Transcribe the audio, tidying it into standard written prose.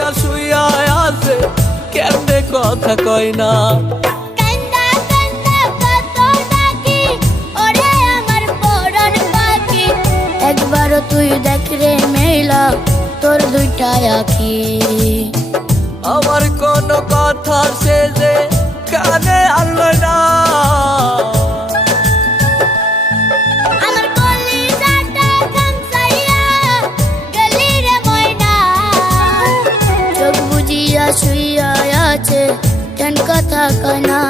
বুঝিয়া শুইয়া আছে, কেমনে কথা কয় না। কান্দা কান্দা কত ডাকি, ওরে আমার পরাণ পাখি, একবারও তুই দেখ রে মেলা তোর দুইটা আখি। আমার কোনো কথা সে যে কানে আনলো না, আমার কলিজাটা খামচাইয়া গেলি রে ময়না, চোখ বুজিয়া শুইয়া আছে কেন কথা কয় না।